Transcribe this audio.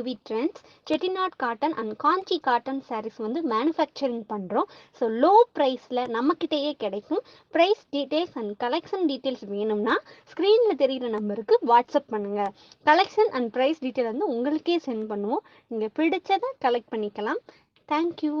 UV Trendz, Chettinad Cotten and Kanchi Cotton sarees வந்து manufacturing பண்றோம். So low priceல நம்மக்கிட்டேயே கிடைக்கும். Price details and collection details வேணும்னா ஸ்க்ரீன்ல தெரியுற நம்பருக்கு வாட்ஸ்அப் பண்ணுங்க. கலெக்ஷன் அண்ட் ப்ரைஸ் டீட்டெயில் வந்து உங்களுக்கே சென்ட் பண்ணுவோம். நீங்கள் பிடிச்சதை கலெக்ட் பண்ணிக்கலாம். தேங்க்யூ.